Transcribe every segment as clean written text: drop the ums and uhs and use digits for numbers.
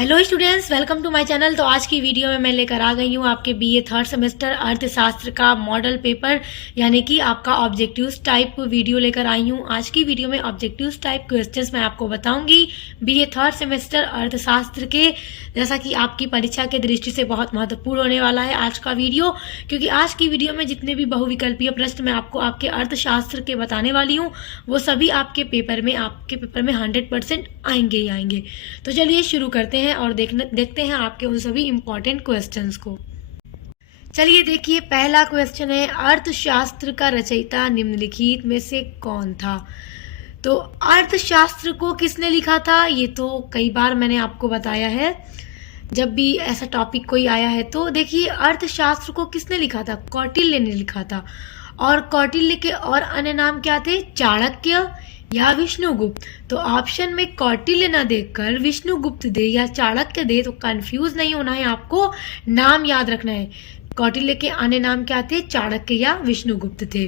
Hello students, welcome to my channel. तो आज की वीडियो में मैं लेकर आ गई हूँ आपके बीए थर्ड सेमेस्टर अर्थशास्त्र का मॉडल पेपर यानी कि आपका ऑब्जेक्टिव्स टाइप वीडियो लेकर आई हूँ। आज की वीडियो में ऑब्जेक्टिव्स टाइप क्वेश्चंस मैं आपको बताऊंगी बीए थर्ड सेमेस्टर अर्थशास्त्र के, जैसा कि आपकी परीक्षा के दृष्टि से बहुत महत्वपूर्ण होने वाला है आज का वीडियो, क्योंकि आज की वीडियो में जितने भी बहुविकल्पीय प्रश्न मैं आपको आपके अर्थशास्त्र के बताने वाली हूँ वो सभी आपके पेपर में 100% आएंगे ही आएंगे। तो चलिए शुरू करते हैं और देखते हैं आपके उन सभी इंपॉर्टेंट क्वेश्चंस को। चलिए देखिए, पहला क्वेश्चन है, अर्थशास्त्र का रचयिता निम्नलिखित में से कौन था? तो अर्थशास्त्र को किसने लिखा था ये तो कई बार मैंने आपको बताया है जब भी ऐसा टॉपिक कोई आया है। तो देखिए, अर्थशास्त्र को किसने लिखा था? कौटिल्य ने लिखा था। और कौटिल्य के और अन्य नाम क्या थे? चाणक्य या विष्णुगुप्त। तो ऑप्शन में कौटिल्य न देकर विष्णुगुप्त दे या चाणक्य दे तो कंफ्यूज नहीं होना है, आपको नाम याद रखना है। कौटिल्य के अन्य नाम क्या थे? चाणक्य या विष्णुगुप्त थे।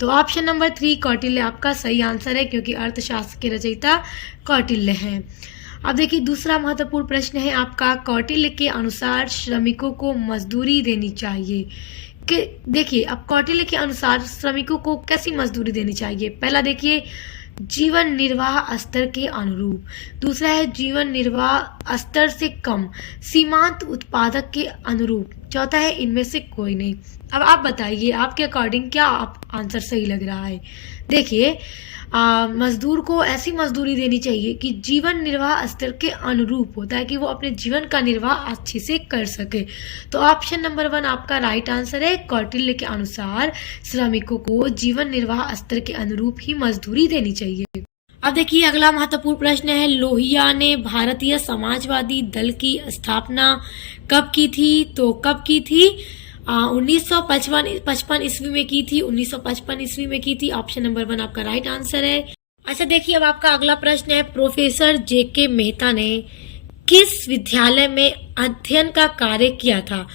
तो ऑप्शन नंबर 3 कौटिल्य आपका सही आंसर है, क्योंकि अर्थशास्त्र के रचयिता कौटिल्य हैं। अब देखिए, दूसरा महत्वपूर्ण प्रश्न है आपका, कौटिल्य के अनुसार श्रमिकों को मजदूरी देनी चाहिए कि देखिए, अब कौटिल्य के अनुसार श्रमिकों को कैसी मजदूरी देनी चाहिए? पहला देखिए, जीवन निर्वाह स्तर के अनुरूप। दूसरा है जीवन निर्वाह स्तर से कम, सीमांत उत्पादक के अनुरूप। चौथा है इनमें से कोई नहीं। अब आप बताइए, आपके अकॉर्डिंग क्या आप आंसर सही लग रहा है? देखिए, मजदूर को ऐसी मजदूरी देनी चाहिए कि जीवन निर्वाह स्तर के अनुरूप होता है, कि वो अपने जीवन का निर्वाह अच्छे से कर सके। तो ऑप्शन नंबर 1 आपका राइट आंसर है। कौटिल्य के अनुसार श्रमिकों को जीवन निर्वाह स्तर के अनुरूप ही मजदूरी देनी चाहिए। अब देखिए, अगला महत्वपूर्ण प्रश्न है, लोहिया ने भारतीय समाजवादी दल की स्थापना कब की थी? तो कब की थी? 1955 ईस्वी में की थी। 1955 ईस्वी में की थी। ऑप्शन नंबर 1 आपका राइट आंसर है। अच्छा देखिए, अब आपका अगला प्रश्न है, प्रोफेसर जेके मेहता ने किस विद्यालय में अध्ययन का कार्य किया था?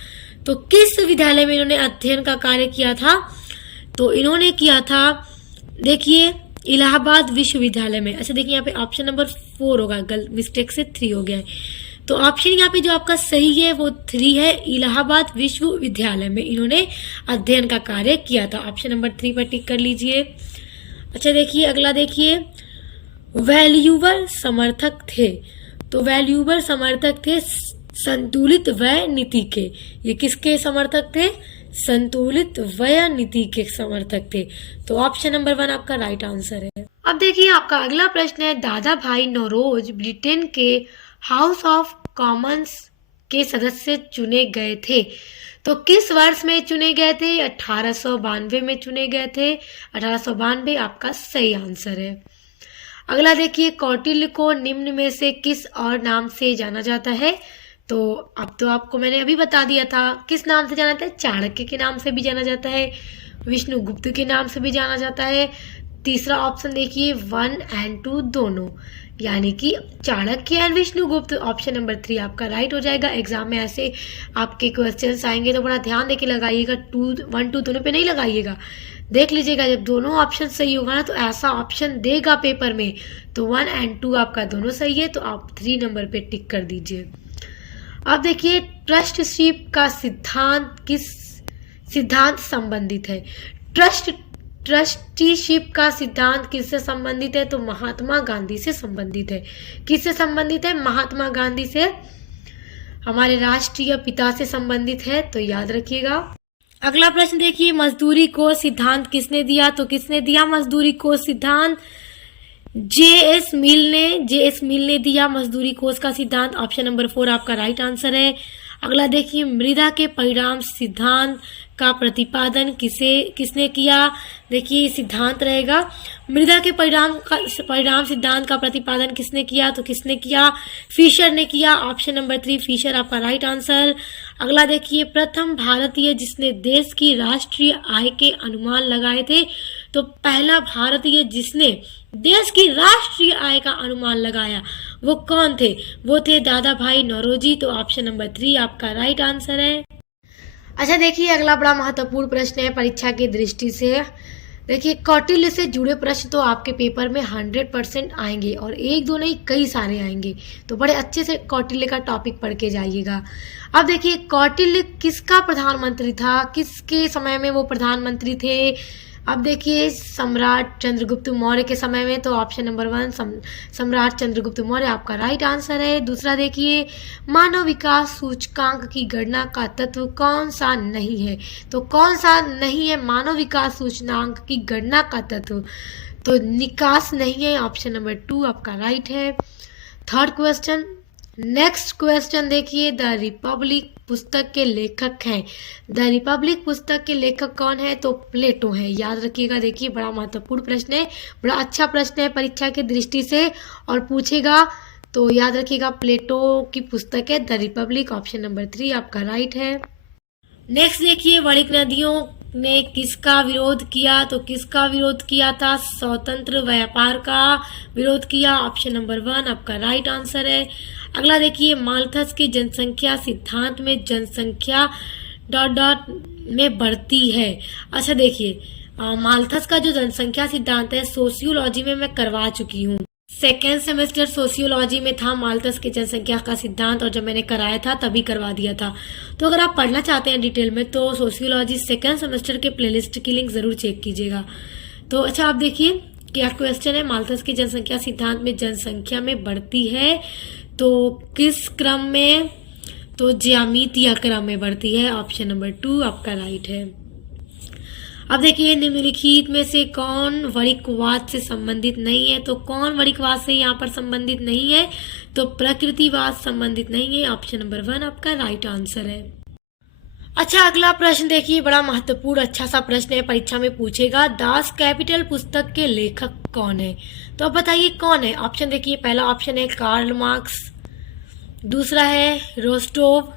तो किस विद्यालय में इन्होंने अध्ययन का कार्य किया था? तो इन्होंने किया था, देखिए, इलाहाबाद विश्वविद्यालय में। अच्छा देखिए, यहाँ पे ऑप्शन नंबर 4 होगा, गलत मिस्टेक से 3 हो गया है। तो ऑप्शन यहाँ पे जो आपका सही है वो 3 है, इलाहाबाद विश्वविद्यालय में इन्होंने अध्ययन का कार्य किया था। ऑप्शन नंबर 3 पर टिक कर लीजिए। अच्छा देखिए, अगला देखिए, वैल्यूबर समर्थक थे। तो वैल्यूबर समर्थक थे संतुलित व्यय नीति के। ये किसके समर्थक थे? संतुलित व्यय नीति के समर्थक थे। तो ऑप्शन नंबर 1 आपका राइट आंसर है। अब देखिए, आपका अगला प्रश्न है, दादा भाई नौरोज ब्रिटेन के हाउस ऑफ कॉमन्स के सदस्य चुने गए थे। तो किस वर्ष में चुने गए थे? 1892 में चुने गए थे। 1892 आपका सही आंसर है। अगला देखिए, कौटिल्य को निम्न में से किस और नाम से जाना जाता है? तो अब तो आपको मैंने अभी बता दिया था, किस नाम से जाना जाता है? चाणक्य के नाम से भी जाना जाता है, विष्णुगुप्त के नाम से भी जाना जाता है। तीसरा ऑप्शन देखिए, 1 और 2 दोनों, यानी कि चाणक्य और विष्णुगुप्त। ऑप्शन नंबर 3 आपका राइट हो जाएगा। एग्जाम में ऐसे आपके क्वेश्चंस आएंगे तो बड़ा ध्यान देके लगाइएगा, 1 2 दोनों पे नहीं लगाइएगा। देख लीजिएगा, जब दोनों ऑप्शन सही होगा ना तो ऐसा ऑप्शन देगा पेपर में। तो 1 और 2 आपका दोनों सही है, तो आप 3 नंबर पे टिक कर दीजिए। अब देखिए, ट्रस्टीशिप का सिद्धांत किस सिद्धांत संबंधित है? ट्रस्टीशिप का सिद्धांत किससे संबंधित है? तो महात्मा गांधी से संबंधित है। किससे संबंधित है? महात्मा गांधी से, हमारे राष्ट्रीय पिता से संबंधित है, तो याद रखिएगा। अगला प्रश्न देखिए, मजदूरी को सिद्धांत किसने दिया? तो किसने दिया मजदूरी को सिद्धांत? जे.एस. मिल ने दिया मजदूरी कोष का सिद्धांत। ऑप्शन नंबर 4 आपका राइट आंसर है। अगला देखिए, मृदा के परिणाम सिद्धांत का प्रतिपादन किसने किया? देखिए, सिद्धांत रहेगा, मृदा के परिणाम सिद्धांत का प्रतिपादन किसने किया? तो किसने किया? फिशर ने किया। ऑप्शन नंबर 3 फिशर आपका राइट आंसर। अगला देखिए, प्रथम भारतीय जिसने देश की राष्ट्रीय आय के अनुमान लगाए थे। तो पहला भारतीय जिसने देश की राष्ट्रीय आय का अनुमान लगाया वो कौन थे? वो थे दादा भाई नौरोजी। तो ऑप्शन नंबर 3 आपका राइट आंसर है। अच्छा देखिए, अगला बड़ा महत्वपूर्ण प्रश्न है परीक्षा की दृष्टि से। देखिए, कौटिल्य से जुड़े प्रश्न तो आपके पेपर में 100% आएंगे और एक दो नहीं कई सारे आएंगे, तो बड़े अच्छे से कौटिल्य का टॉपिक पढ़ के जाइएगा। अब देखिए, कौटिल्य किसका प्रधानमंत्री था, किसके समय में वो प्रधानमंत्री थे। अब देखिए, सम्राट चंद्रगुप्त मौर्य के समय में, तो ऑप्शन नंबर 1 सम्राट चंद्रगुप्त मौर्य आपका राइट आंसर है। दूसरा देखिए, मानव विकास सूचकांक की गणना का तत्व कौन सा नहीं है, तो कौन सा नहीं है मानव विकास सूचकांक की गणना का तत्व, तो निकास नहीं है, ऑप्शन नंबर 2 आपका राइट है। थर्ड क्वेश्चन, नेक्स्ट क्वेश्चन देखिए, द रिपब्लिक पुस्तक के लेखक हैं। द रिपब्लिक पुस्तक के लेखक कौन है, तो प्लेटो है, याद रखिएगा। देखिए, बड़ा महत्वपूर्ण प्रश्न है, बड़ा अच्छा प्रश्न है परीक्षा की दृष्टि से और पूछेगा, तो याद रखिएगा प्लेटो की पुस्तक है द रिपब्लिक, ऑप्शन नंबर 3 आपका राइट है। नेक्स्ट देखिए, वर्णित नदियों ने किसका विरोध किया, तो किसका विरोध किया था, स्वतंत्र व्यापार का विरोध किया, ऑप्शन नंबर 1 आपका राइट आंसर है। अगला देखिए, माल्थस के जनसंख्या सिद्धांत में जनसंख्या डॉट डॉट में बढ़ती है। अच्छा देखिए, माल्थस का जो जनसंख्या सिद्धांत है सोशियोलॉजी में मैं करवा चुकी हूँ, सेकेंड सेमेस्टर सोशियोलॉजी में था माल्थस के जनसंख्या का सिद्धांत, और जब मैंने कराया था तभी करवा दिया था। तो अगर आप पढ़ना चाहते हैं डिटेल में तो सोशियोलॉजी सेकेंड सेमेस्टर के प्लेलिस्ट की लिंक जरूर चेक कीजिएगा। तो अच्छा, आप देखिए क्या क्वेश्चन है, माल्थस के जनसंख्या सिद्धांत में जनसंख्या में बढ़ती है तो किस क्रम में, तो ज्यामितीय क्रम में बढ़ती है, ऑप्शन नंबर 2 आपका राइट है। अब देखिए, निम्नलिखित में से कौन वणिकवाद से संबंधित नहीं है, तो कौन वणिकवाद से यहाँ पर संबंधित नहीं है, तो प्रकृतिवाद संबंधित नहीं है, ऑप्शन नंबर 1 आपका राइट आंसर है। अच्छा, अगला प्रश्न देखिए, बड़ा महत्वपूर्ण अच्छा सा प्रश्न है, परीक्षा में पूछेगा। दास कैपिटल पुस्तक के लेखक कौन है, तो अब बताइए कौन है। ऑप्शन देखिए, पहला ऑप्शन है कार्ल मार्क्स, दूसरा है रोस्टोव,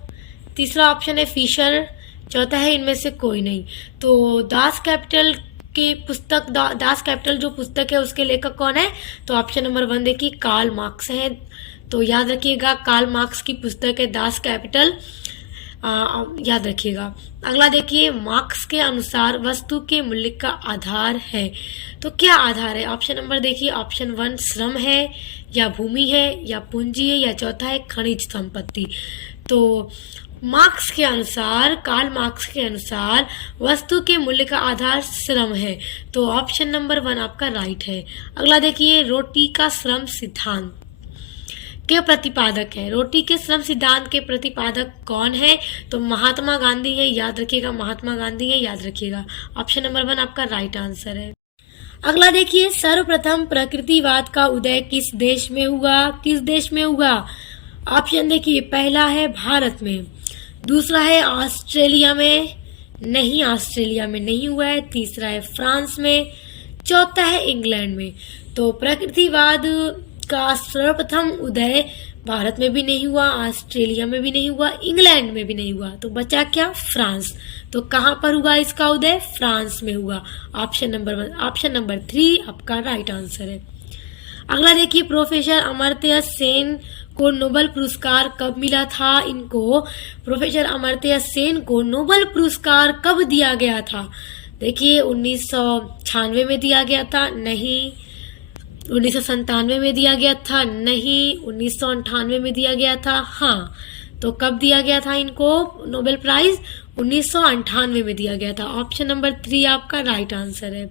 तीसरा ऑप्शन है फिशर, चौथा है इनमें से कोई नहीं। तो दास कैपिटल की पुस्तक, दास कैपिटल जो पुस्तक है उसके लेखक कौन है, तो ऑप्शन नंबर 1 देखिए कार्ल मार्क्स है। तो याद रखिएगा, कार्ल मार्क्स की पुस्तक है दास कैपिटल, याद रखिएगा। अगला देखिए, मार्क्स के अनुसार वस्तु के मूल्य का आधार है, तो क्या आधार है। ऑप्शन नंबर देखिए, ऑप्शन 1 श्रम है, या भूमि है, या पूंजी है, या चौथा है खनिज संपत्ति। तो मार्क्स के अनुसार, कार्ल मार्क्स के अनुसार वस्तु के मूल्य का आधार श्रम है, तो ऑप्शन नंबर 1 आपका राइट है। अगला देखिए, रोटी का श्रम सिद्धांत के प्रतिपादक है, रोटी के श्रम सिद्धांत के प्रतिपादक कौन है, तो महात्मा गांधी है, याद रखिएगा महात्मा गांधी है, याद रखिएगा, ऑप्शन नंबर 1 आपका राइट आंसर है। अगला देखिए, सर्वप्रथम प्रकृतिवाद का उदय किस देश में हुआ, किस देश में हुआ। ऑप्शन देखिए, पहला है भारत में, दूसरा है ऑस्ट्रेलिया में, नहीं ऑस्ट्रेलिया में नहीं हुआ है, तीसरा है फ्रांस में, चौथा है इंग्लैंड में। तो प्रकृतिवाद का सर्वप्रथम उदय भारत में भी नहीं हुआ, ऑस्ट्रेलिया में भी नहीं हुआ, इंग्लैंड में भी नहीं हुआ, तो बचा क्या, फ्रांस। तो कहां पर हुआ इसका उदय, फ्रांस में हुआ, ऑप्शन नंबर 3 आपका राइट आंसर है। अगला देखिए, प्रोफेसर अमर्त्य सेन को नोबेल पुरस्कार कब मिला था। इनको, प्रोफेसर अमर्त्य सेन को नोबेल पुरस्कार कब दिया गया था। देखिए, 1996 में दिया गया था, नहीं 1997 में दिया गया था, नहीं 1998 में दिया गया था, हाँ। तो कब दिया गया था इनको नोबेल प्राइज, 1998 में दिया गया था, ऑप्शन नंबर 3 आपका राइट आंसर है।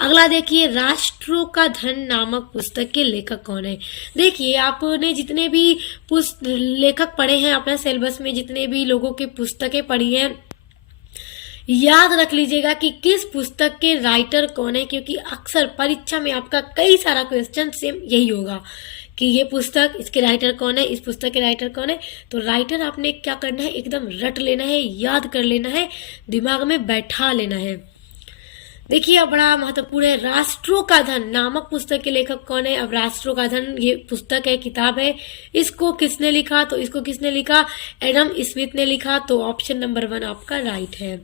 अगला देखिए, राष्ट्रों का धन नामक पुस्तक के लेखक कौन है। देखिए, आपने जितने भी लेखक पढ़े हैं अपने सिलेबस में, जितने भी लोगों की पुस्तकें पढ़ी हैं, याद रख लीजिएगा कि किस पुस्तक के राइटर कौन है, क्योंकि अक्सर परीक्षा में आपका कई सारा क्वेश्चन सेम यही होगा कि ये पुस्तक, इसके राइटर कौन है, इस पुस्तक के राइटर कौन है। तो राइटर आपने क्या करना है, एकदम रट लेना है, याद कर लेना है, दिमाग में बैठा लेना है। देखिए, अब बड़ा महत्वपूर्ण है, राष्ट्रों का धन नामक पुस्तक के लेखक कौन है। अब राष्ट्रों का धन ये पुस्तक है, किताब है, इसको किसने लिखा, तो इसको किसने लिखा, एडम स्मिथ ने लिखा, तो ऑप्शन नंबर 1 आपका राइट है।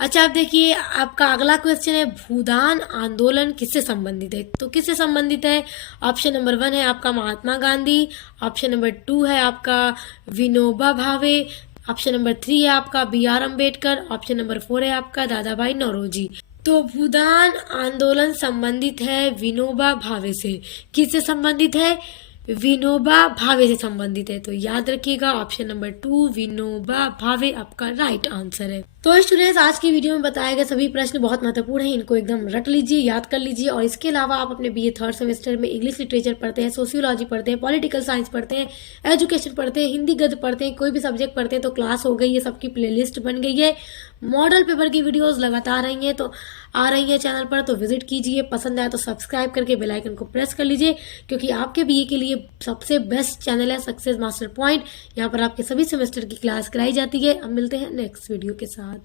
अच्छा, अब देखिए, आपका अगला क्वेश्चन है, भूदान आंदोलन किससे संबंधित है, तो किससे संबंधित है। ऑप्शन नंबर 1 है आपका महात्मा गांधी, ऑप्शन नंबर 2 है आपका विनोबा भावे, ऑप्शन नंबर 3 है आपका BR अम्बेडकर, ऑप्शन नंबर 4 है आपका दादा भाई नौरोजी। तो भूदान आंदोलन संबंधित है विनोबा भावे से। किससे संबंधित है? विनोबा भावे से संबंधित है। तो याद रखिएगा ऑप्शन नंबर 2 विनोबा भावे आपका राइट आंसर है। तो स्टूडेंट्स, आज की वीडियो में बताए गए सभी प्रश्न बहुत महत्वपूर्ण हैं, इनको एकदम रट लीजिए, याद कर लीजिए। और इसके अलावा आप अपने बीए थर्ड सेमेस्टर में इंग्लिश लिटरेचर पढ़ते हैं, सोशियोलॉजी पढ़ते हैं, पॉलिटिकल साइंस पढ़ते हैं, एजुकेशन पढ़ते हैं, हिंदी गद्य पढ़ते हैं, कोई भी सब्जेक्ट पढ़ते हैं तो क्लास हो गई है, सबकी प्लेलिस्ट बन गई है। मॉडल पेपर की वीडियोस लगातार आ रही है चैनल पर, तो विजिट कीजिए। पसंद आए तो सब्सक्राइब करके बेल आइकन को प्रेस कर लीजिए, क्योंकि आपके बीए के लिए सबसे बेस्ट चैनल है सक्सेस मास्टर पॉइंट। यहाँ पर आपके सभी सेमेस्टर की क्लास कराई जाती है। अब मिलते हैं नेक्स्ट वीडियो के साथ।